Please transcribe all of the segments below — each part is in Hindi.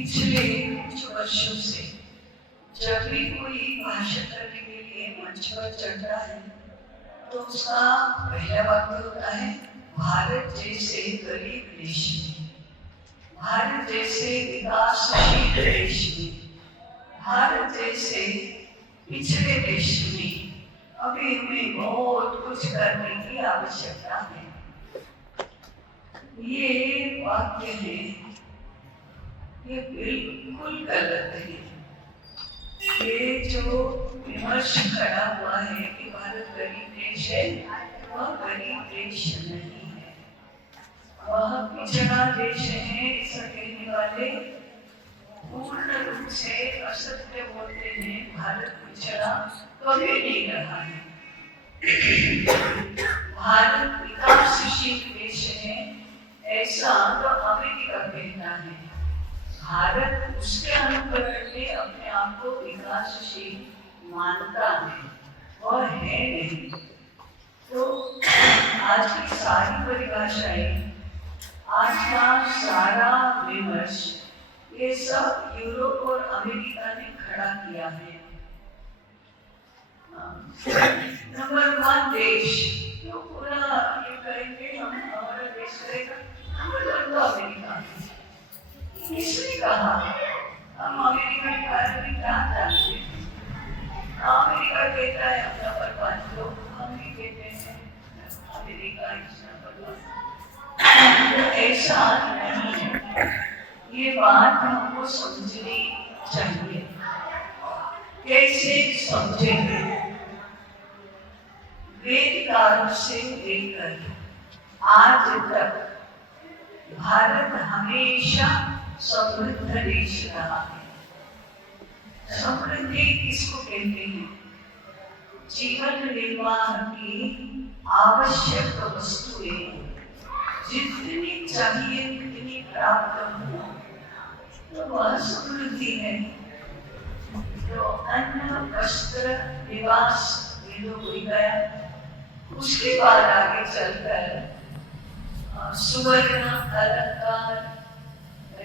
पिछले कुछ वर्षों से जब भी कोई भाषण करने के लिए मंच पर चढ़ता है तो उसका पहला वाक्य होता है भारत जैसे गरीब देश में, भारत जैसे विकासशील देश में, भारत जैसे पिछड़े देश में अभी हमें बहुत कुछ करने की आवश्यकता है। ये वाक्य है, ये बिल्कुल गलत है। ये जो विमर्श खड़ा हुआ है कि भारत गरीब देश है, वह गरीब देश नहीं है, वह पिछड़ा देश है। ऐसा कहने वाले पूर्ण रूप से असत्य बोलते हैं। भारत पिछड़ा कभी नहीं रहा है। भारत विकासशील देश है ऐसा तो अमेरिका कहता है। भारत उसके अनुकरण में अपने आप को विकासशील मानता है, वह है नहीं। तो आज की सारी परिभाषाएं, आज का सारा विमर्श, ये सब यूरोप और अमेरिका ने खड़ा किया है। नंबर 1 देश जो पूरा ये करेंगे, हम हमारा देश करेगा, नंबर 1 तो अमेरिका है। किसने कहा? हम अमेरिका के बारे में क्या जानते हैं? अमेरिका कहता है हम नंबर 1, तो हम भी कहते हैं अमेरिका इस नंबर 1। तो ऐसा नहीं है। ये बात हमको समझनी चाहिए। कैसे समझेंगे? वेद काल से लेकर आज तक भारत हमेशा समृद्ध देश रहा है। समृद्धि किसको कहते हैं? जीवन निर्वाह की आवश्यक वस्तुएं जितनी चाहिए उतनी प्राप्त हो, तो वह समृद्धि है। तो अन्न, वस्त्र, निवास, ये तो हो गया। उसके बाद आगे चलकर सुवर्ण अलंकार,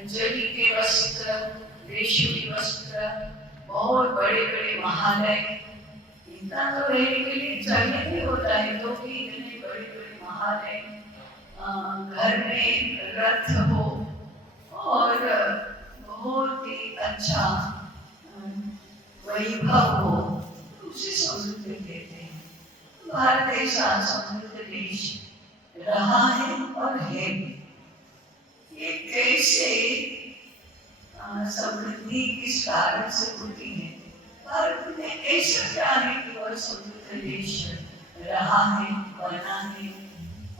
जरी के वस्त्र, रेशमी वस्त्र, बहुत बड़े बड़े महालय, इतना तो रहने के लिए चाहिए नहीं होता है, तो भी इतने बड़े बड़े महालय, घर में रथ हो और बहुत ही अच्छा वैभव हो, उसे समृद्ध कहते हैं। भारत ऐसा समृद्ध देश रहा है और है। ये कैसे समृद्धि किस कारण से होती है? भारत में ऐसा क्या है कि वह समृद्ध देश रहा है, बना है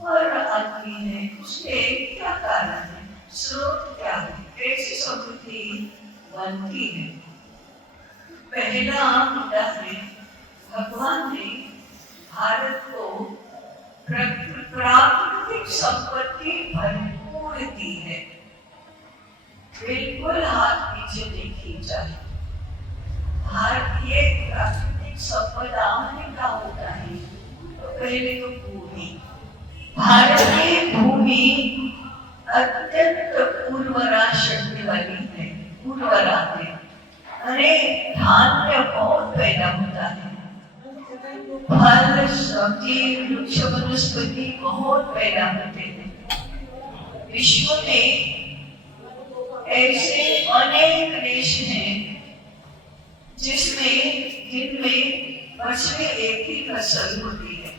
और आदमी है? उसके क्या कारण है? स्रोत क्या है? कैसे समृद्धि बनती है? पहला मुद्दा है, भगवान ने भारत को प्राकृतिक संपत्ति भरपूर दी है। बिल्कुल हाथ पीछे नहीं खींचा है। भारतीय प्राकृतिक संपदा में क्या होता है? तो पहले तो भूमि, भारत की भूमि अत्यंत उर्वरा शक्ति वाली है, उर्वरा है। अरे धान्य बहुत पैदा होता है, फल, सब्जी, वृक्ष, वनस्पति बहुत पैदा होते हैं। विश्व में ऐसे अनेक देश हैं जिनमें वर्ष में एक ही फसल होती है,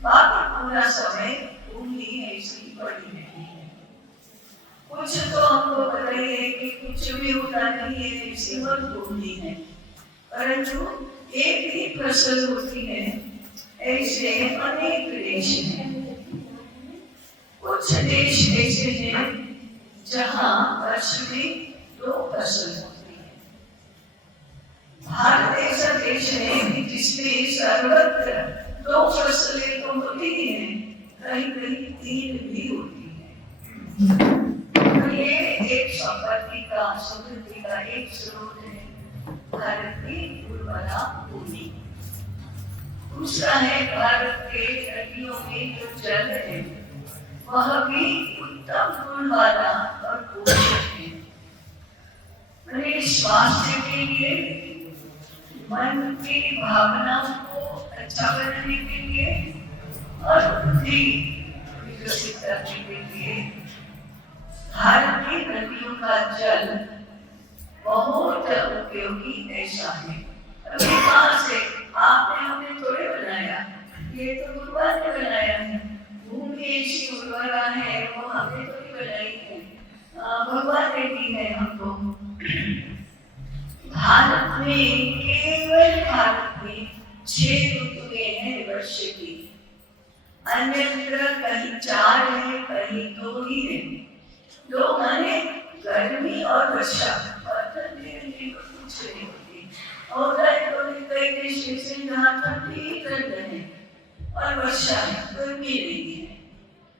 बाकी पूरा समय भूमि ऐसी पड़ी रहती है। कुछ तो हमको पता ही है कि कुछ भी होता नहीं है, इसी वक्त भूमि है, परंतु एक ही फसल होती है। ऐसे अनेक देश हैं। कुछ देश ऐसे हैं जहां वर्ष में 2 फसल होती है। भारत ऐसा देश है जिसमें सर्वत्र 2 फसलें तो होती ही है, कहीं कहीं 3 भी होती है। तो ये एक संपत्ति का, समृद्धि का एक स्रोत है भारत की उर्वरा भूमि। दूसरा है भारत के नदियों में जो जल है वह भी उत्तम गुण वाला और पोषक है। अपने स्वास्थ्य के लिए, मन की भावनाओं को अच्छा बनाने के लिए और बुद्धि विकसित करने के लिए भारत की नदियों का जल बहुत उपयोगी ऐसा है। अभी कहाँ से आपने हमें थोड़े बनाया, ये तो भगवान ने बनाया है। भूमि ऐसी उर्वरा है, वो हमने थोड़ी बनाई है, भगवान ने दी है हमको। भारत में, केवल भारत में 6 ऋतुएं हैं वर्ष की, अन्यत्र कहीं 4 है, कहीं 2 ही है। 2 माने गर्मी और वर्षा, कुछ नहीं होती। और कई देश ऐसे जहाँ ठंडी ठंड है और वर्षा है, गर्मी नहीं है।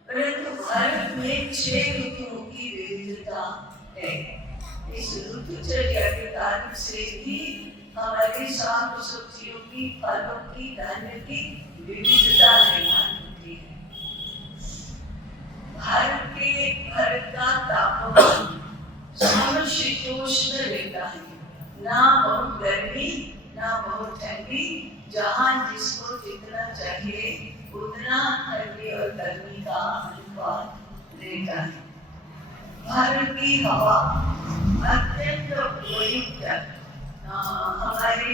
परंतु भारत में 6 ऋतुओं की विविधता है। इस ऋतुचर्या के कारण से ही हमारे साग सब्जियों की, फलों की, धान्य की विविधता निर्माण होती है। भारत का तापमान समशीतोष्ण रहता है, ना बहुत गर्मी ना बहुत ठंडी, जहाँ जिसको जितना चाहिए उतना ठंडी और गर्मी का अनुपात रहता है। भारत की हवा अत्यंत उपयुक्त, हमारे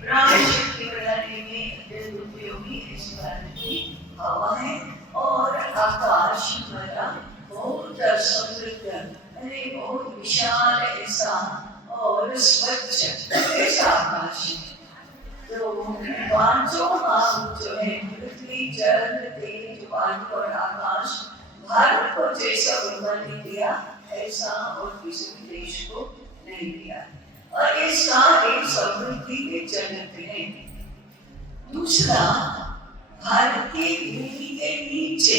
प्राण शक्ति बढ़ाने में अत्यंत उपयोगी इस भारत की हवा है। और आकाश हमारा बहुत समृद्ध, अरे बहुत विशाल ऐसा और स्वच्छ ऐसा आकाश है। तो 5 भाग जो है, पृथ्वी, जल, तेज, वायु और आकाश, भारत को जैसा भगवान ने दिया ऐसा और किसी भी देश को नहीं दिया। और ये सारे समृद्धि के जनक हैं। दूसरा, भारत की भूमि के नीचे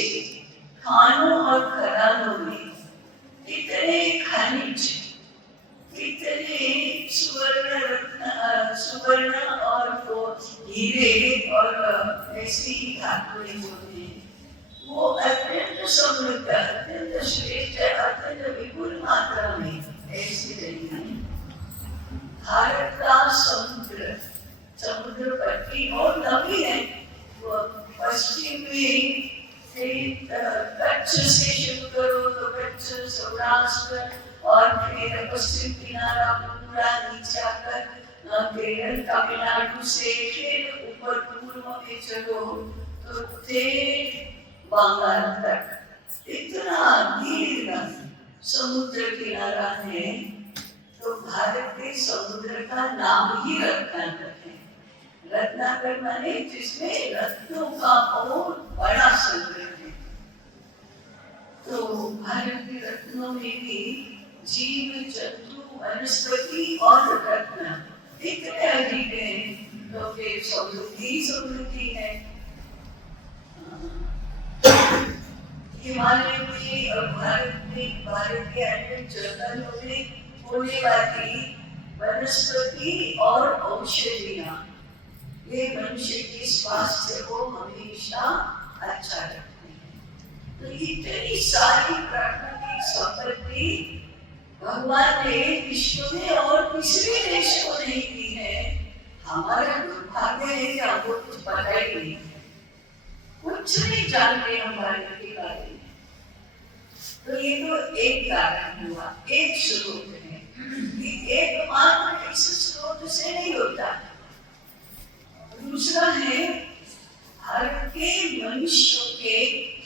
खानों और खदानों में इतने खनिज, इतने सुवर्ण और हीरे और ऐसी धातुएं जो है वो अत्यंत समृद्ध, अत्यंत श्रेष्ठ, अत्यंत विपुल मात्रा में ऐसी रही है। भारत का समुद्र पट्टी बहुत लंबी है। वो पश्चिम में कच्छ से शुरू करो तो कच्छ, सौराष्ट्र और फिर पश्चिम किनारा पूरा नीचे आकर केरल, तमिलनाडु से फिर ऊपर पूर्व में चलो तो बंगाल तक इतना दीर्घ समुद्र किनारा है। तो भारत के समुद्र का नाम ही रत्नाकर है। रत्नाकर माने जिसमें रत्नों का बहुत बड़ा संग्रह है। तो भारत के रत्नों में भी जीव, जंतु, वनस्पति और रत्न इतने अधिक हैं, तो फिर समृद्धि है। हिमालय में और भारत के अन्य जंगलों में होने वाली वनस्पति और औषधियां, ये मनुष्य के स्वास्थ्य को हमेशा अच्छा रखती है। तो इतनी सारी प्राकृतिक संपत्ति भगवान ने विश्व में और किसी भी देश को नहीं दी है। हमारा दुर्भाग्य है कि हमको कुछ पता ही नहीं, कुछ नहीं जानते हम भारत के बारे में। तो ये तो एक कारण हुआ, एक स्रोत है। एक मात्र इस स्रोत से नहीं होता। दूसरा है भारत के मनुष्यों के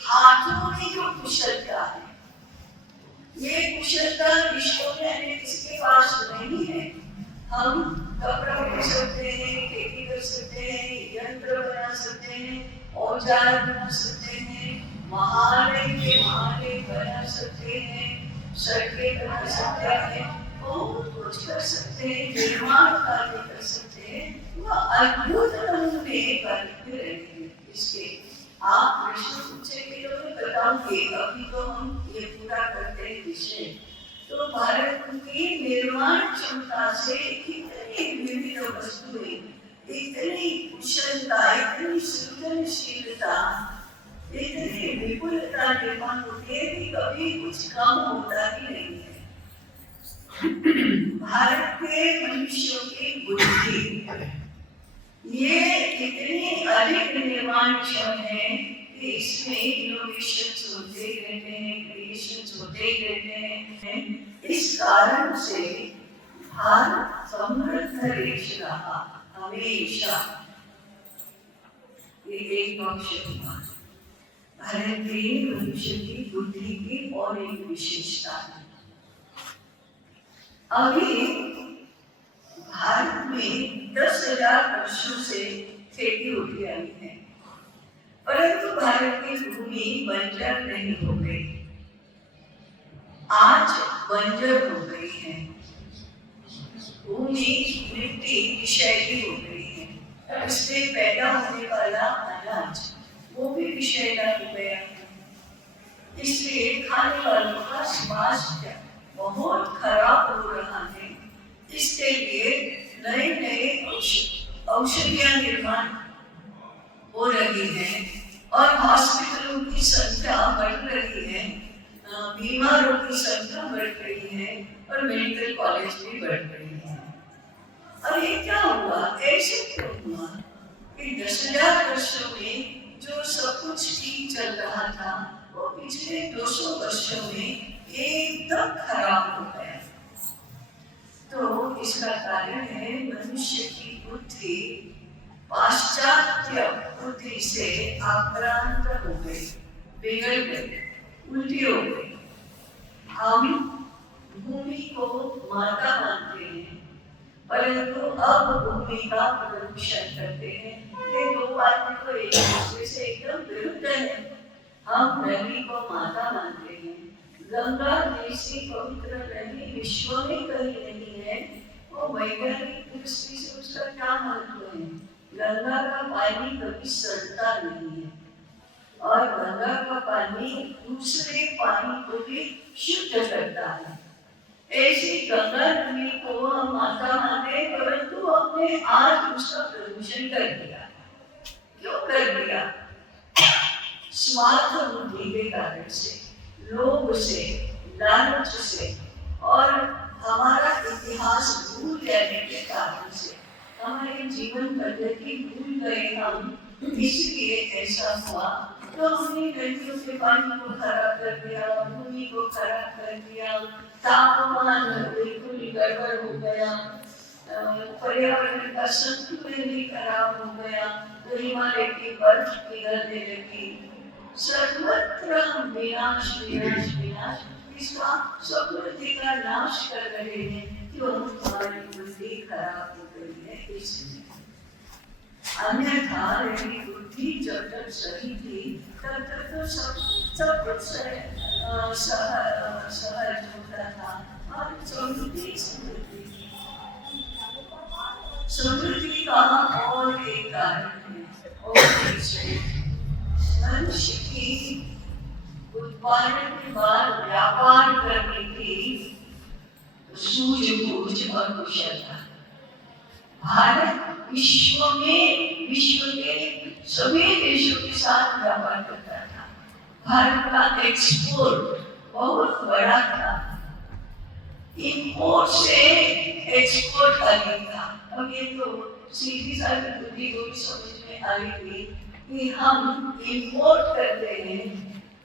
हाथों में जो कुशलता है, ये कुशलता विश्व में अन्य किसी के पास नहीं है। हम कपड़ा बना सकते हैं, खेती कर सकते हैं, यंत्र बना सकते हैं, औजार बना सकते हैं, महालय बना सकते हैं, सड़कें बना सकते हैं, बहुत कुछ कर सकते हैं, निर्माण कार्य कर सकते हैं। वह अद्भुत नमूने करते रहते हैं। इसके आप प्रश्न पूछेंगे तो मैं बताऊंगी, अभी तो हम ये पूरा करते हैं विषय। तो भारत की निर्माण क्षमता से कितनी विविध वस्तुएं, इतनी कुशलता, इतनी सृजनशीलता, इतनी विपुलता निर्माण होती है कि कभी कुछ कम होता ही नहीं है। भारत के मनुष्यों की बुद्धि ये इतनी अधिक निर्माणक्षम है कि इसमें इनोवेशन होते रहते हैं, क्रिएशन होते रहते हैं। इस कारण से भारत समृद्ध देश रहा हमेशा। ये एक पक्ष हुआ। भारत के मनुष्य की बुद्धि की और एक विशेषता है। अभी भारत में 10,000 वर्षों से खेती होती आई है, परंतु भारत की भूमि बंजर नहीं हो गई, आज बंजर हो गई है। भूमि मिट्टी विषैली हो गई है, इससे पैदा होने वाला अनाज वो भी विषैला हो गया है। इसलिए खाने वालों का स्वास्थ्य बहुत खराब हो रहा है। इसके लिए नए नए औषधियां निर्माण हो रही है और हॉस्पिटलों की संख्या बढ़ रही है, बीमारों की संख्या बढ़ रही है और मेडिकल कॉलेज भी बढ़ रही है। और ये क्या हुआ, ऐसे क्यों हुआ कि 10,000 वर्षों में जो सब कुछ ठीक चल रहा था वो पिछले 200 वर्षों में एकदम खराब हो गया। तो इसका कारण है मनुष्य की बुद्धि पाश्चात्य बुद्धि से आक्रांत हो गई, बिगड़ गई, उल्टी हो गई। हम भूमि को माता मानते हैं, परंतु अब भूमि का प्रदूषण करते हैं। ये दो बातें तो एक दूसरे से एकदम विरुद्ध है। हम नदी को माता मानते हैं, गंगा जैसी पवित्र नदी विश्व में कहीं नहीं है। वो वैज्ञानिक दृष्टि से उसका क्या महत्व है? गंगा का पानी कभी सड़ता नहीं है और गंगा का पानी दूसरे पानी को भी शुद्ध करता है। ऐसी गंगा नदी को हम माता मानते, परंतु हमने आज उसका प्रदूषण कर दिया। क्यों कर दिया? स्वार्थ बुद्धि के कारण से, लोभ से, लालच से और हमारा इतिहास भूल जाने के कारण से, हमारी जीवन पद्धति भूल गए हम, इसलिए ऐसा हुआ। तो हमने नदियों के पानी को खराब कर दिया, भूमि को खराब कर दिया, तापमान बिल्कुल गड़बड़ हो गया, पर्यावरण का संतुलन भी खराब हो गया, तो हिमालय की बर्फ पिघलने लगी, सर्वत्र विनाश विनाश विनाश। इसका समृद्धि का नाश कर रहे हैं। क्यों? हमारी बुद्धि खराब हो गई है इसलिए। अन्यथा यदि बुद्धि जब तक सही थी तब तक तो सब कुछ सहज होता था और समृद्धि समृद्धि का और एक कारण है और मनुष्य की उत्पादन के बाद व्यापार करने की सूझबूझ और कुशलता। भारत विश्व के सभी देशों के साथ व्यापार करता था। भारत का एक्सपोर्ट बहुत बड़ा था, इंपोर्ट से एक्सपोर्ट अधिक था। अब ये तो सीधी सारी बुद्धि को भी समझ में आई थी कि हम इंपोर्ट करते हैं,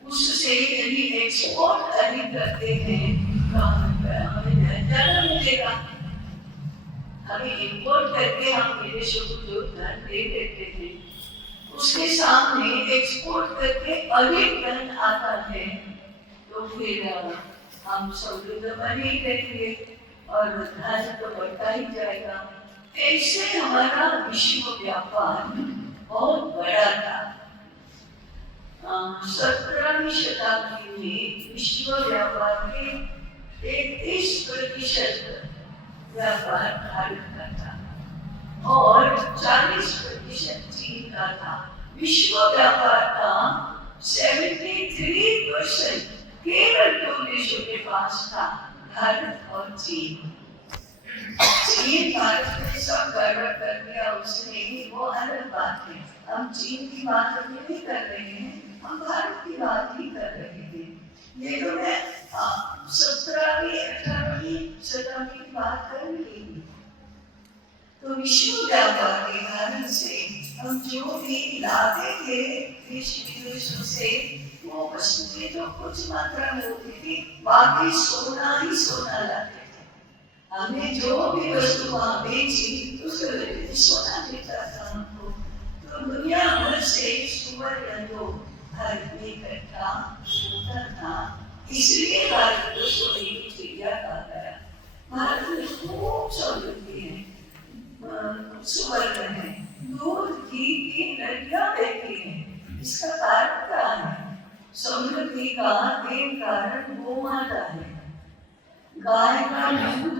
उससे यदि एक्सपोर्ट अधिक करते हैं तो हमें ज्यादा मिलेगा। अभी इंपोर्ट करके हम विदेशों को जो धन दे देते हैं, उसके सामने एक्सपोर्ट करके अधिक धन आता है, तो फिर हम समृद्ध बन ही रहेंगे और धन तो बढ़ता ही जाएगा। ऐसे हमारा विश्व व्यापार बहुत बड़ा था। 17वीं शताब्दी में विश्व व्यापार के 33% व्यापार भारत का था और 40% चीन का था। विश्व व्यापार का 73% केवल 2 देशों के पास था, भारत और चीन। चीन भारत में सब गड़बड़ कर दिया उसने, वो अलग बात है। हम चीन की बात अभी नहीं कर रहे हैं, हम भारत की बात ही कर रहे हैं। ये तो मैं 17वीं 18वीं शताब्दी की बात कर रही हूँ। तो विश्व व्यापार के कारण से हम जो भी लाते थे देश विदेशों से, वो वस्तुएं तो कुछ मात्रा में होती थी, बाकी सोना ही सोना लाते थे। हमने जो भी वस्तु वहां बेची उसके लिए सोना देता था हमको। तो दुनिया भर से सुवर्ण भारत में इकट्ठा होता था, इसलिए भारत को सोने की चिड़िया कहा गया। भारत में खूब समृद्धि है, सुवर्ण है, दूध घी की नदियां बहती हैं। इसका कारण क्या है? समृद्धि का एक कारण गोमाता है। गाय का दूध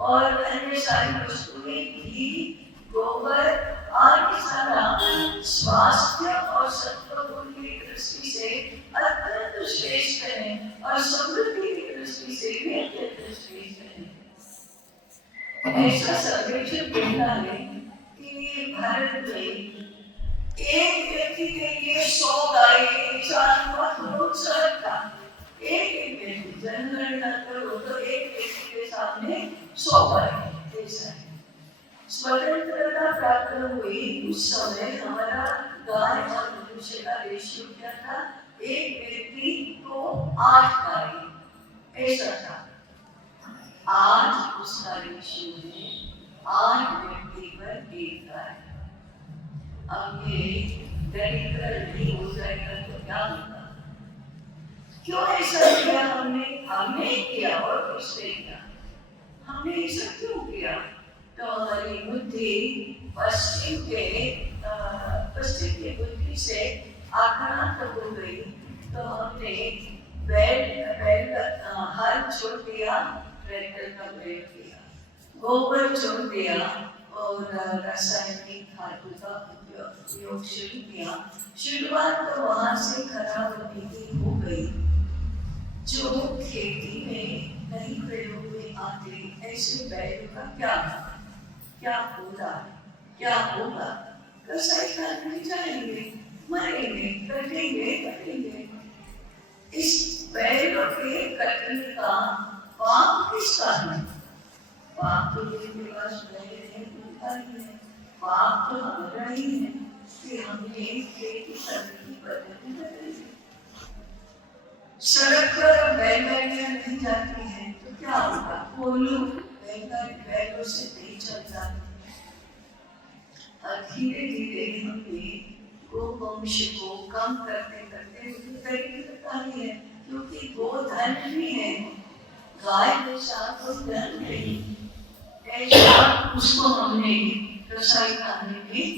और अन्य सारी वस्तुएं, घी, गोबर आदि सारा स्वास्थ्य और सत्व गुण की दृष्टि से अत्यंत श्रेष्ठ है और समृद्धि की दृष्टि से भी अत्यंत श्रेष्ठ है। ऐसा सर्वेक्षण कहता है कि भारत में एक व्यक्ति के लिए 100 गायें 4 प्रोत्साहन था। एक व्यक्ति जनगणना करो तो एक व्यक्ति के सामने 100 गायें। ऐसा है। स्वतंत्रता प्राप्त हुई उस समय हमारा गाय और मनुष्य का रेशियो क्या था? एक व्यक्ति को 8 गायें, ऐसा था। आज उसका रेशियो में 8 व्यक्ति पर 1 गाय। अब ये दरिद्र नहीं हो जाएगा तो क्या होगा? क्यों ऐसा किया हमने? हमने किया और किसने किया? हमने ऐसा क्यों किया? तो हमारी बुद्धि पश्चिम की बुद्धि से आक्रांत हो गई। तो हमने बैल हल छोड़ दिया, ट्रैक्टर का प्रयोग किया, गोबर छोड़ दिया और रासायनिक खादों का उपयोग शुरू किया। शुरुआत तो वहां से खराब होने की हो गई। जो खेती में नई प्रयोग में आते ऐसे बैलों का क्या होगा? कसाई खाने जाएंगे, मरेंगे, कटेंगे। इस बैलों के कटने का पाप किसका है? पाप तो जिनके पास बैल है उनका ही है। पाप तो हमारा ही है कि हमने खेती करने की पद्धति बदली। सड़क पर बैलगाड़ियां नहीं जाती हैं तो क्या होगा? वो लोग बैलों से नहीं चल जाते। धीरे धीरे हमने गोवंश को कम करते है, क्योंकि गोधन भी है, गाय के साथ वो धन नहीं। ऐसा उसको हमने कसाई खाने में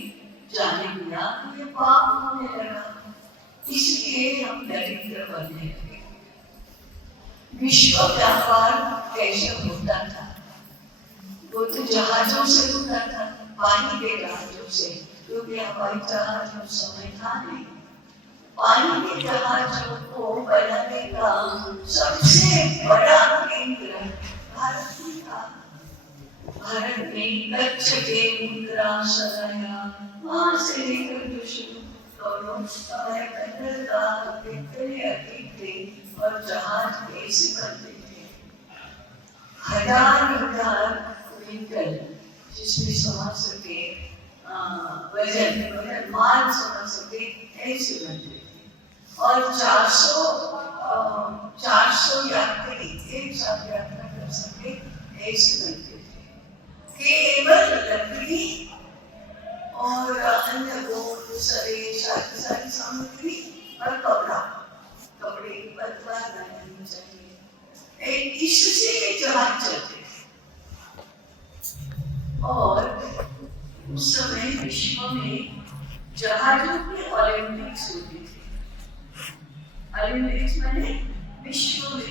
जाने दिया तो ये पाप होने लगा। इसलिए हम दरिद्र बने लगे। विश्व व्यापार कैसे होता था? वो तो जहाजों से होता था, पानी के जहाजों से, क्योंकि हवाई जहाज उस समय था नहीं। पानी के जहाजों को बनाने का सबसे बड़ा केंद्र भारत में था। भारत में कच्छ के मुद्रा सराया, वहां से लेकर हमारे बंदर का कितने अधिक थे और जहाज कैसे बनते थे। हजार क्विंटल जिसमें समा सके वजन माल समा सके ऐसे बनते थे। और 400 यात्री एक साथ यात्रा कर सके ऐसे बनते थे। केवल लकड़ी और अन्य सारी सामग्री और कपड़े की पतला बनानी चाहिए, इससे जहाज चलते थे। और उस समय विश्व में जहाजों की ओलंपिक्स होती थी। ओलंपिक्स माने विश्व में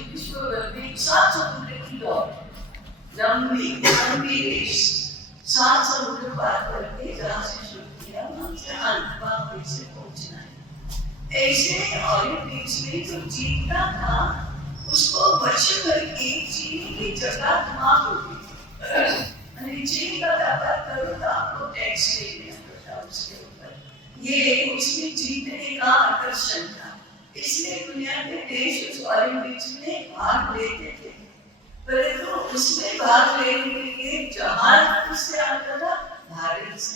7 समुद्र की दौड़, लंबी रेस, 7 समुद्र पार करके जहाँ से शुरू किया वहाँ से अंत वापस से पहुँचना है। ऐसे ओलंपिक्स में जो जीतता था उसको वर्ष भर की चीनी की जगह माफ होती थी। चीनी का व्यापार करो तो आपको टैक्स देना पड़ता उसके ऊपर। ये उसमें जीतने का आकर्षण था। इसलिए दुनिया के देश उस ओलंपिक्स में भाग लेते थे। परंतु उसमें भाग लेने के लिए जहाज किससे आता था? भारत से।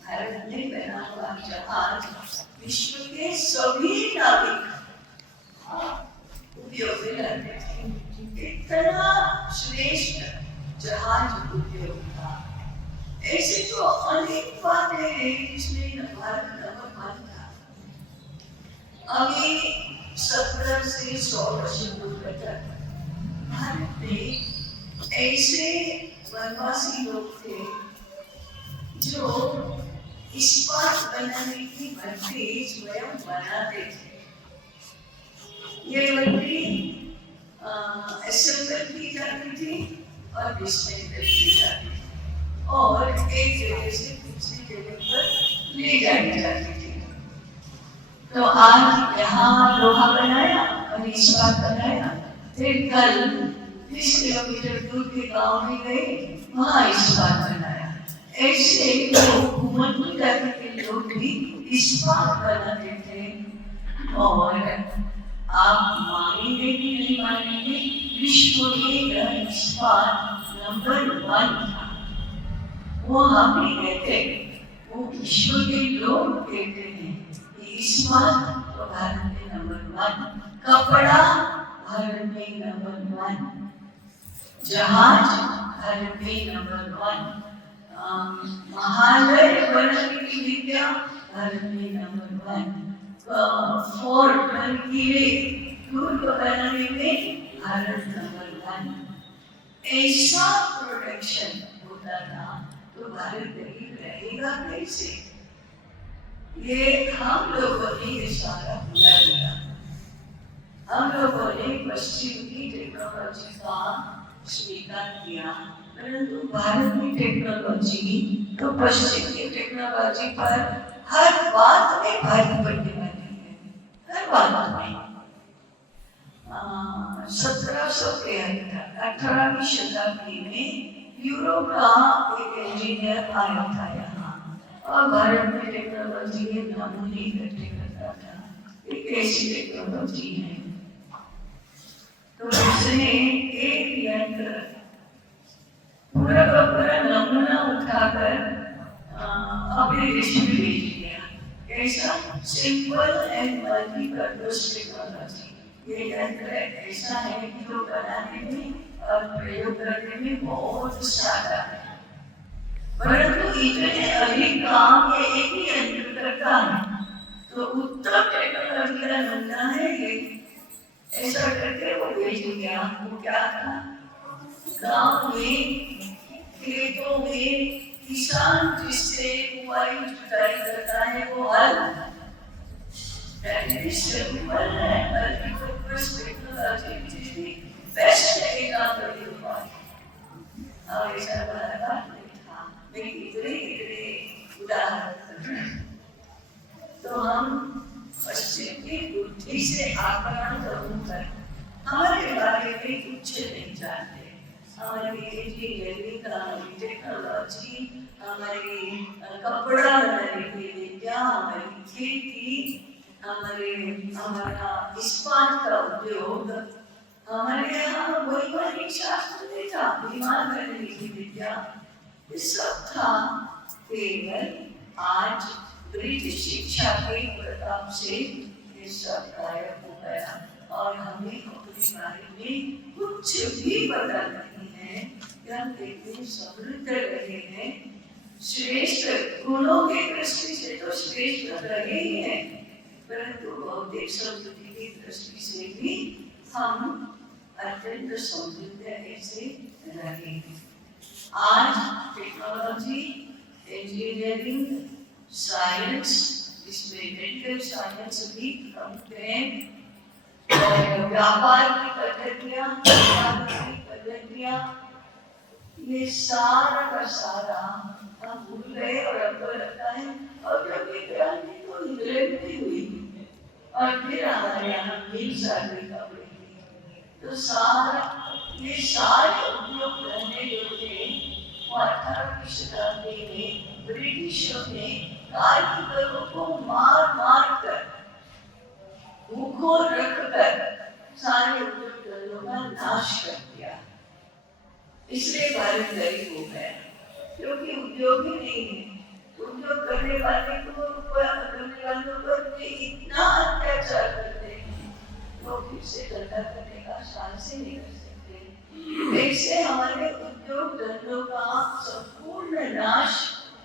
भारत ने बना हुआ जहाज विश्व के सभी नाविक उपयोग में लाते थे। इतना श्रेष्ठ जहाज उपयोग था। ऐसे तो अनेक बातें हैं जिसमें भारत नंबर 1 था। अभी 17 से 100 वर्ष पूर्व तक भारत में ऐसे वनवासी लोग थे जो इस्पात बनाने की भट्टी स्वयं बनाते थे। ये भट्टी असेंबल की जाती थी और डिसमेंटल की जाती थी और एक जगह से दूसरी जगह पर ले जाई जाती थी। तो आज यहाँ लोहा बनाया और इस्पात बनाया, फिर कल 20 किलोमीटर दूर के गांव में गए, वहाँ इस्पात बनाया। ऐसे हुकूमत जाति के लोग भी इस्पात बनाते थे। और आप मानेंगे कि नहीं मानेंगे, विश्व में इस्पात नंबर 1 था। वो हम ही कहते, वो विश्व के लोग कहते हैं कि इस्पात तो भारत में नंबर 1, कपड़ा भारत में नंबर 1, जहाज भारत में नंबर 1, महालय बनाने की विद्या भारत में नंबर 1, फोर्ट किले दुर्ग बनाने में भारत नंबर 1। ऐसा प्रोटेक्शन होता था तो भारत गरीब रहेगा कैसे? ये हम लोगों ने ये सारा भुला दिया। हम लोगों ने पश्चिम की टेक्नोलॉजी का स्वीकार किया, परंतु भारत की टेक्नोलॉजी तो पश्चिम की टेक्नोलॉजी पर हर बात में भारी पड़ने वाली है, हर बात में। 1773 18वीं शताब्दी में यूरोप का एक इंजीनियर आया था यहाँ और भारत में टेक्नोलॉजी के नमूने इकट्ठे करता था। ये कैसी टेक्नोलॉजी है? तो उसने एक यंत्र पूरा का पूरा नमूना उठाकर अपने देश में भेज दिया। ऐसा सिंपल एंड मल्टीपर्पज टेक्नोलॉजी। ये यंत्र ऐसा है कि जो बनाने में और प्रयोग करने में बहुत सादा है, परंतु इतने अधिक काम ये एक ही यंत्र करता है। तो उत्तम टेक्नोलॉजी का नमूना है ये। ऐसा करके वो भेज दिया। वो क्या था? गांव में खेतों में किसान जिससे बुआई जुताई करता है वो हल तो हम पश्चिम की बुद्धि से आकलन करूंगा, हमारे बारे में कुछ नहीं जानते। हमारी इंजीनियरिंग, हमारी टेक्नोलॉजी, हमारी कपड़ा बनाने की विद्या, हमारी खेती, हमारा इस्पात का उद्योग, हमारे यहाँ वैज्ञानिक शास्त्र नहीं था, विमान बनाने की विद्या, ये सब था। केवल आज ब्रिटिश शिक्षा के प्रताप से ये सब गायब हो गया और हमें अपने बारे में कुछ भी पता नहीं है। हम देखते समृद्ध रहे हैं, श्रेष्ठ गुणों की दृष्टि से तो श्रेष्ठ रहे ही हैं, परंतु भौतिक समृद्धि की दृष्टि से भी हम अत्यंत समृद्ध ऐसे रहे हैं। आज टेक्नोलॉजी, इंजीनियरिंग, साइंस, इसमें मेडिकल साइंस भी प्रमुख है और व्यापार की पद्धतियां, ये सारा का सारा हम भूल गए और हमको लगता है औद्योगिक क्रांति तो इंग्लैंड में हुई और फिर हमारे यहाँ मिल सागरी का बढ़ी। तो सारा ये सारे उद्योग धंधे जो थे वो 18वीं शताब्दी में ब्रिटिशों ने कार्मिकों को मार मार कर भूखों नाश कर दिया। इसलिए भारत गरीब हो गया, क्योंकि उद्योग ही नहीं है। उद्योग करने वाले को करने वालों पर इतना अत्याचार करते हैं, लोग फिर से धंधा करने का साहस ही नहीं कर सकते। ऐसे हमारे उद्योग धंधों का संपूर्ण नाश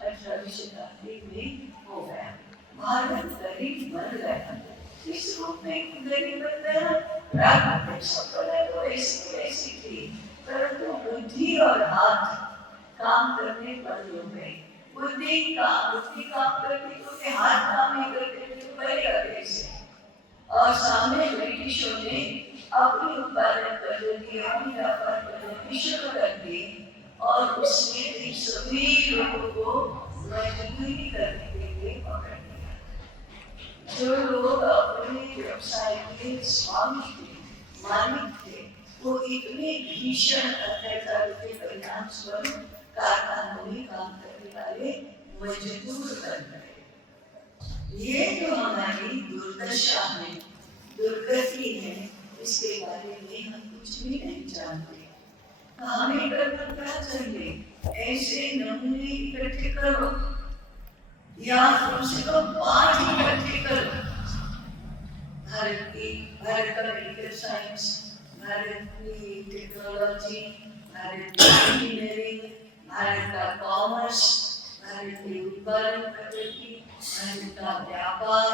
18वीं शताब्दी में हो गया। भारत गरीब बन गया। इस रूप में गरीब बन गया। प्राकृतिक संपदा तो ऐसी ऐसी थी, परंतु बुद्धि और हाथ काम करने बंद हो गए। बुद्धि काम करती तो हाथ काम नहीं करते तो बढ़ेगा कैसे? और सामने ब्रिटिशों ने अपनी उत्पादन पद्धति, अपनी व्यापार पद्धति शुरू कर दी और उसने सभी लोगों को मजबूरी करने के लिए पकड़ लिया। जो लोग अपने व्यवसाय के स्वामी थे, मालिक थे, वो इतने भीषण अत्याचार के परिणाम स्वरूप कारखानों में काम करने वाले मजदूर बन गए। ये जो हमारी दुर्दशा है, दुर्गति है, इसके बारे में हम कुछ भी नहीं जानते। हमें करना क्या चाहिए? ऐसे नमूने इकट्ठे करो या कम से कम 5 इकट्ठे करो। भारत का मेडिकल साइंस, भारत की टेक्नोलॉजी, भारत की इंजीनियरिंग, भारत का कॉमर्स, भारत की उत्पादन पद्धति, भारत का व्यापार,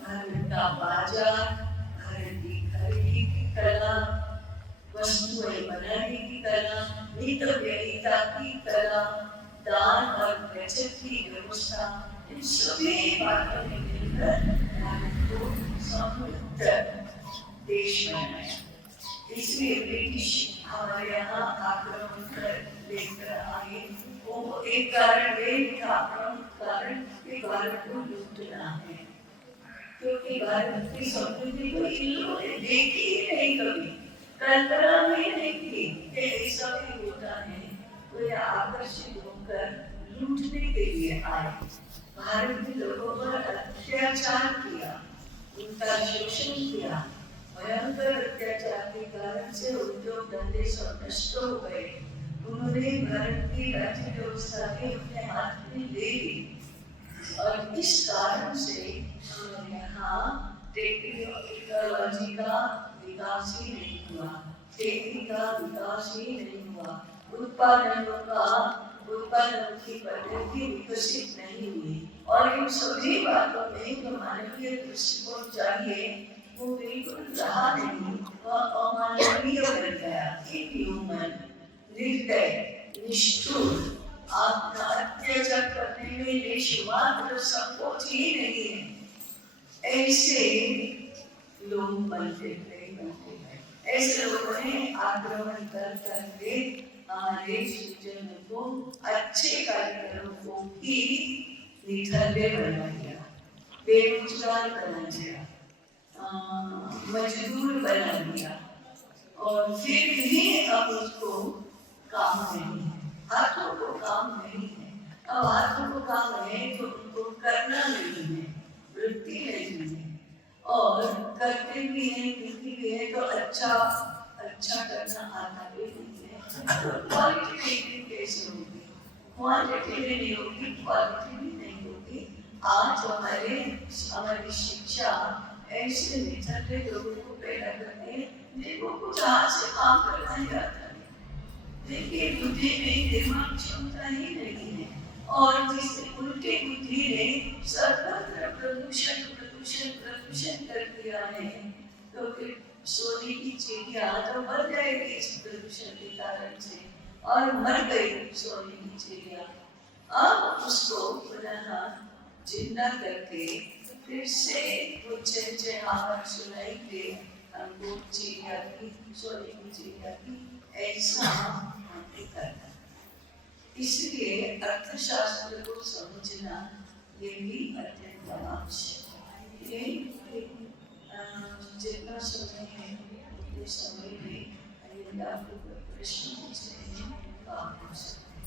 भारत का बाजार, भारत की खरीदी की कला, वस्तुएं बनाने की कला, वित्त व्यवस्था की कला, दान और बचत की व्यवस्था, इन सभी बातों ने मिलकर भारत को समृद्ध देश बनाया। इसलिए ब्रिटिश हमारे यहाँ आक्रमण कर लेकर आए। वो एक कारण के भारत को लूटना है, क्योंकि भारत की समृद्धि को इन लोगों ने देखी ही नहीं, कभी कल्पना में नहीं की कि ऐसा भी होता है। वे आकर्षित होकर लूटने के लिए आए। भारत के लोगों पर अत्याचार किया, उनका शोषण किया। भयंकर अत्याचार के कारण से उद्योग धंधे सब नष्ट हो गए। उन्होंने भारत की राज्य व्यवस्था भी अपने हाथ में ले ली और इस कारण से हमारे यहाँ टेक्नोलॉजी का विकास ही नहीं हुआ, खेती का विकास ही नहीं हुआ, उत्पादनों की पद्धति विकसित नहीं हुई। और इन सभी बातों में जो मानवीय दृष्टिकोण चाहिए वो बिल्कुल रहा नहीं, वह अमानवीय बन गया। इनह्यूमन, निर्दय, निष्ठुर, आपका अत्याचार करने में लेशमात्र संकोच ही नहीं है। ऐसे लोग बनते गए। ऐसे लोगों ने आक्रमण कर करके हमारे सृजन को, अच्छे कार्यक्रमों को ही निठल्ले बना दिया, बेरोजगार बना दिया, मजदूर बना दिया। और फिर भी अब उसको काम नहीं है, हाथों को काम नहीं है। अब हाथों को काम है तो उनको करना नहीं है, वृत्ति नहीं है। और करते भी हैं, वृत्ति भी है तो अच्छा करना आता भी नहीं है। क्वालिटी मेंटेन कैसे होगी? क्वांटिटी नहीं होगी, क्वालिटी भी नहीं होगी। आज हमारी शिक्षा ऐसे निठल्ले लोगों को पैदा करते हैं जिनको कुछ हाथ से काम करना ही आता है, देखिए बुद्धि में दिमाग क्षमता ही नहीं है। और जिस उल्टे बुद्धि ने सर्वत्र प्रदूषण कर दिया है, तो फिर सोने की चिड़िया तो मर जाएगी इस प्रदूषण के कारण से, और मर गई सोने की चिड़िया। अब उसको पुनः जिंदा करके फिर से वो चहचहाहट सुनाएंगे हमको चिड़िया की, सोने की चिड़िया की, ऐसा हमने करना। इसलिए अर्थशास्त्र को समझना ये भी अत्यंत आवश्यक है। जितना समय है उतने समय में यदि आपको प्रश्न पूछते हैं तो आप पूछ सकते हैं।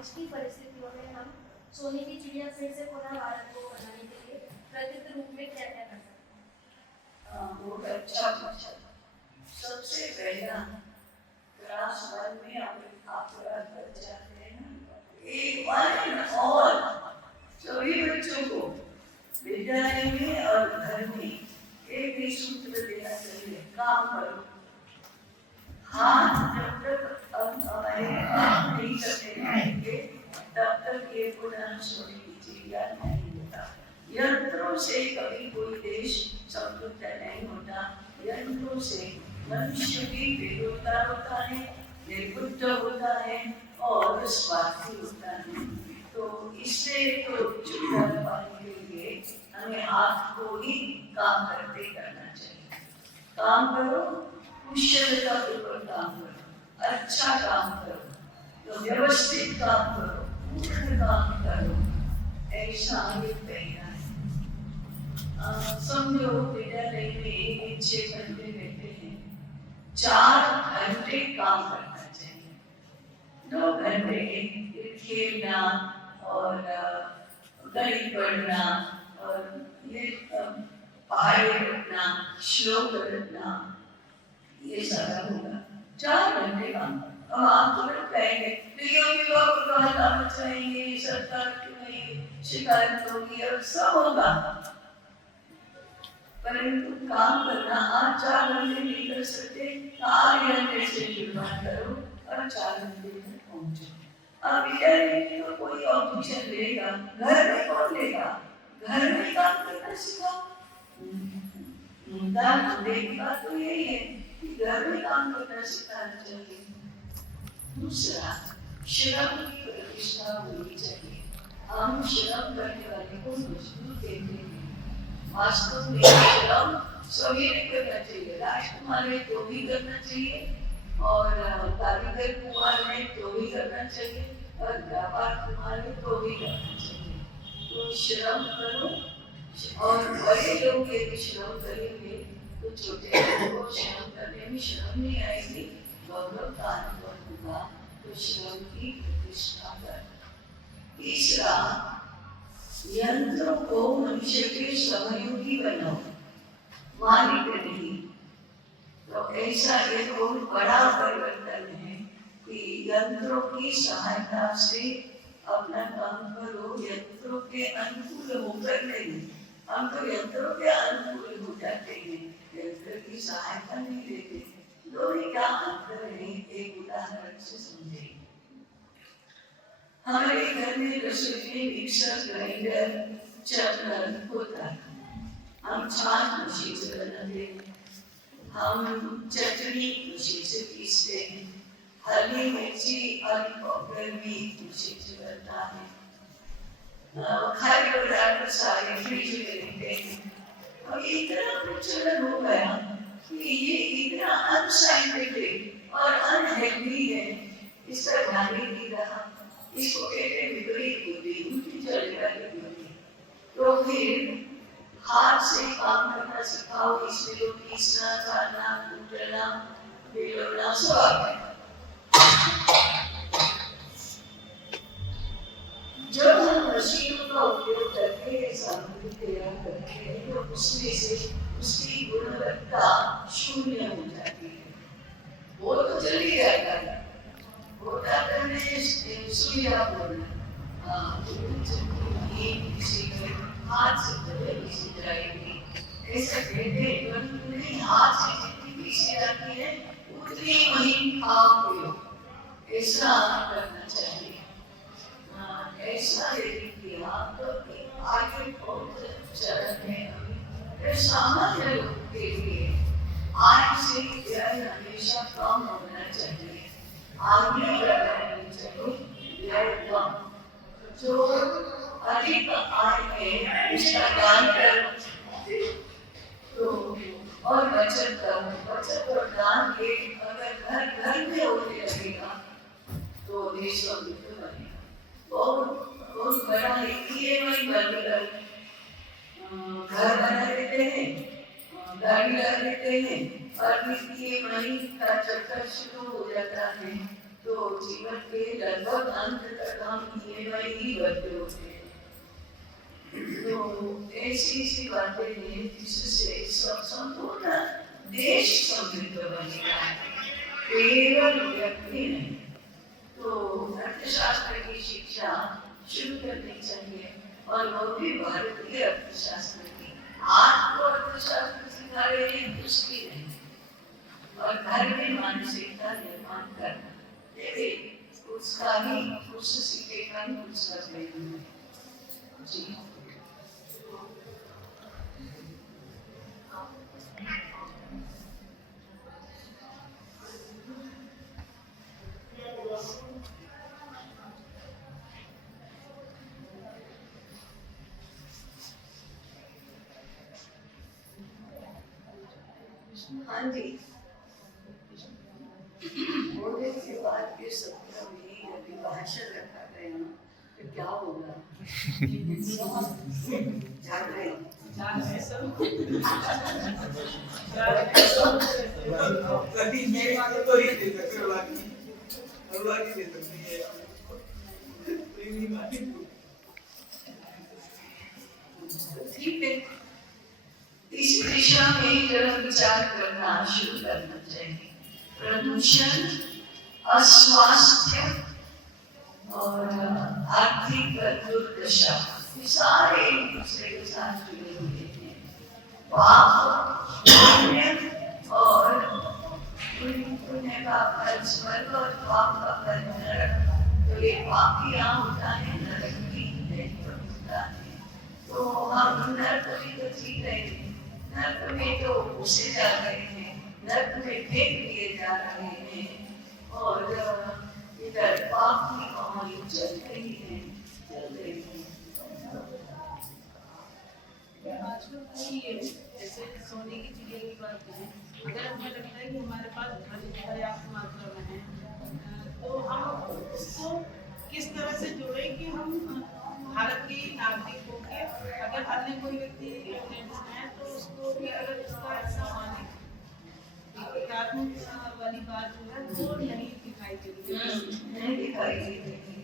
आज की परिस्थितियों में हम सोने की चिड़िया फिर से पुनः भारत को बनाने के लिए प्रतीक रूप में क्या क्या कर सकते हैं? बहुत अच्छा पूछा। सबसे पहला क्लास 1 में आप याद जाते हैं ना, एक वन एंड ऑल सभी बच्चों को विद्यालय में और घर में एक ही सूत्र देना चाहिए, काम करो। हाँ, जब तक हम हमारे काम नहीं करते रहेंगे तब तक ये पुनः सोने की चिड़िया नहीं होता। यंत्रों से कभी कोई देश समृद्ध नहीं होता। यंत्रों से मनुष्य भी बेरोजगार होता है, निर्बुद्ध होता है और स्वार्थी होता है। तो इससे तो छुटकारा पाने के लिए हमें हाथ को ही काम करते करना चाहिए। काम करो, कुशलता पूर्वक काम करो, अच्छा काम करो, तो व्यवस्थित काम करो, पूर्ण काम करो, ऐसा ये कहना है। समझो विद्यालय में 6 घंटे रहते हैं, 4 घंटे काम करना चाहिए, 2 घंटे खेलना और गणित पढ़ना और ये पढ़ाई रखना, श्लोक रखना, ये सारा होगा। 4 घंटे काम। अब आप तुरंत कहेंगे को हटाना चाहेंगे, सरकार की शिकायत होगी और सब होगा, परंतु काम करना आप 4 घंटे नहीं कर सकते, 8 घंटे से शुरुआत करो और 4 घंटे तक पहुंचो। अब विद्यालय में कोई ऑब्जेक्शन लेगा, घर में कौन लेगा? घर में काम करना सिखाओ। मुद्दा मुद्दे की बात तो यही है कि घर में काम करना सिखाना चाहिए। दूसरा, श्रम की प्रतिष्ठा होनी चाहिए। हम श्रम करने वाले को मजदूर कहते हैं। वास्तव में श्रम सभी ने करना चाहिए, राजकुमार है तो भी करना चाहिए और कारीगर कुमार है तो भी करना चाहिए और व्यापार कुमार है तो भी करना चाहिए। तो श्रम करो और बड़े लोग यदि श्रम करेंगे तो छोटे लोगों को श्रम करने में श्रम नहीं आएगी, गौरव का अनुभव होगा। तो श्रम की प्रतिष्ठा कर। तीसरा, यंत्रों को मनुष्य के सहयोगी बनाओ, मालिक नहीं। तो ऐसा एक बहुत बड़ा परिवर्तन है कि यंत्रों की सहायता से अपना काम करो, यंत्रों के अनुकूल होकर नहीं। हम तो यंत्रों के अनुकूल हो जाते हैं, यंत्र की सहायता नहीं लेते। दोनों क्या अंतर है, एक उदाहरण से समझें। हमारे घर में रसोई में मिक्सर, ग्राइंडर, चॉपर होता है। हम छाछ मशीन से बनाते हैं, हम चटनी मशीन से पीसते हैं, हरी मिर्ची और पाउडर भी मशीन से बनता है। खाद्य पदार्थ सारे फ्रिज में रहते हैं। और इतना प्रचलन हो गया कि ये इतना अनसाइंटिफिक और अनहेल्दी है, इसका ध्यान ही नहीं रहा। इसको कहते हैं विपरीत बुद्धि, उल्टी चलने वाली बुद्धि। तो फिर हाथ से काम करना सिखाओ, इसमें तो पीसना, काटना, कूटना, बेलना सब आता है। जब हम मशीनों का उपयोग करके सामग्री तैयार करते हैं तो उसमें से उसकी गुणवत्ता शून्य हो जाती है। वो तो चल ही जाता है, होता करने सुइया बोलना, हाथ से कभी पीसी जाएगी, ऐसा कहते हैं। परंतु नहीं, हाथ से जितनी पीसी जाती है उतनी वही खाओ पियो, ऐसा करना चाहिए। ऐसा यदि किया तो आगे बहुत चरण है। सामान्य लोगों के लिए आय से व्यय हमेशा कम होना चाहिए, आगे बढ़ना चाहिए, व्यय कम। जो अधिक आय है उसका दान करो तो और बचत करो। बचत और दान के अगर घर घर में होने लगेगा तो देश समृद्ध बनेगा। बहुत बड़ा घर बना लेते हैं, गाड़ी लगा लेते हैं और ईएमआई का चक्कर शुरू हो जाता है। तो तो जीवन के लगभग अंत तक हम EMI ही भरते होते हैं। तो ऐसी सी बातें हैं जिससे संपूर्ण देश समृद्ध बनेगा, केवल व्यक्ति नहीं। तो अर्थशास्त्र की शिक्षा शुरू करनी चाहिए, और वो भी भारतीय अर्थशास्त्र की। आज तो अर्थशास्त्र सिखा रहे हैं, उसकी नहीं, और घर में मानसिकता निर्माण करना, उसका ही उस सिक्के का ही उसका पहलू है। जी हाँ जी, बोलने के बाद के सत्र में अभी भाषण रखा गया, तो क्या होगा? जाग रहे ठीक है। इस दिशा में जरा विचार करना शुरू करना चाहिए। प्रदूषण, अस्वास्थ्य और आर्थिक दुर्दशा, ये सारे एक दूसरे के साथ जुड़े हुए हैं। पाप, पुण्य और पुण्य का फल स्वर्ग और पाप का फल नरक। तो ये पाप यहाँ होता है, नरक भी होता है। तो हम नरक में तो जी रहे हैं, नरक में तो घुसे जा रहे हैं, नरक में फेंक दिए जा रहे हैं, और इधर पाप की कहानी चल रही है, चल रही है। जैसे सोने की चिड़िया की बात करें, अगर हमें लगता है कि हमारे पास धन पर्याप्त मात्रा में है, तो हम उसको किस तरह से जोड़ें कि हम भारत के नागरिक होकर, अगर अन्य कोई व्यक्ति है तो उसको भी अगर उसका सामाजिक वाली बात जो है वो नहीं दिखाई देती, नहीं दिखाई देती।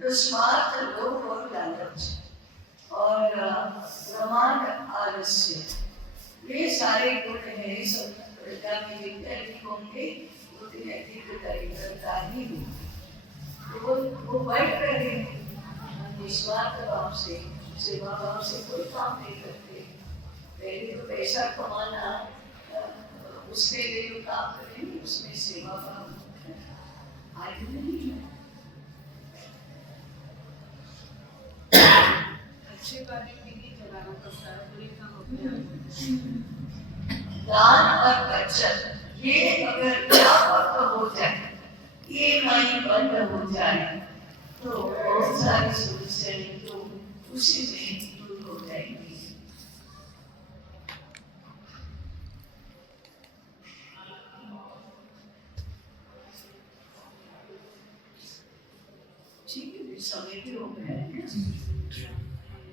तो स्वार्थ, लोभ और लालच और प्रमाद, आलस्य, ये सारे गुण हैं। सब प्रजा में जितने अधिक होंगे उतने अधिक दरिद्रता ही होगी। वो बैठ रहे हैं निस्वार्थ भाव से, सेवा भाव से कोई काम नहीं करते। पहले तो पैसा कमाना, उसके लिए जो काम करेंगे उसमें सेवा भाव आज नहीं है। अच्छे कार्यों के लिए चलाना पड़ता है, बुरे काम अपने दान और बचत, ये अगर व्यापक हो जाए, ये माइंड बंद हो जाए, तो बहुत सारी समस्याएं तो उसी में दूर हो जाएंगी। ठीक है, समय भी हो गया है,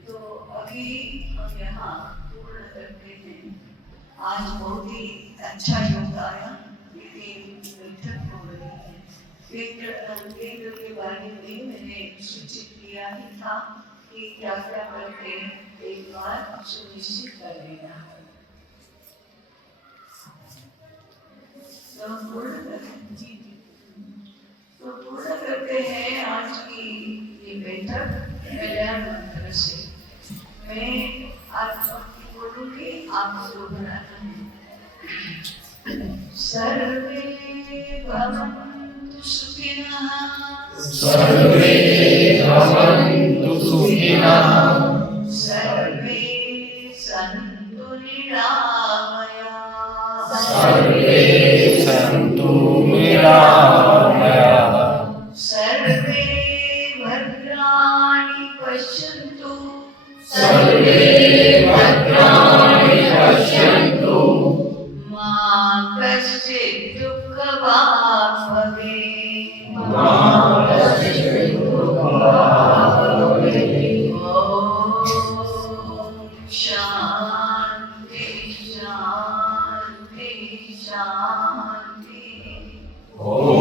तो अभी हम यहाँ पूर्ण करते हैं। आज बहुत ही अच्छा योग आया, लेकिन बैठक हो रही है। केंद्र के बारे में मैंने सूचित किया ही था कि क्या क्या करके एक बार सुनिश्चित कर लेना। तो पूर्ण करें। जी जी, तो पूर्ण करते हैं आज की ये बैठक कल्याण मंत्र से। मैं आज बोलूंगी, आपको दोहराना है। सर्वे भवन्तु सुखिनः, सर्वे भवन्तु सुखिनः, सर्वे सन्तु निरामयाः, सर्वे सन्तु निरामयाः, सर्वे भद्राणि पश्यन्तु, सर्वे भद्राणि पश्यन्तु, मा कश्चित् दुःखभाग् भवेत्, मा कश्चित् दुःखभाग् भवेत्। ॐ शान्ति शान्ति शान्ति। ॐ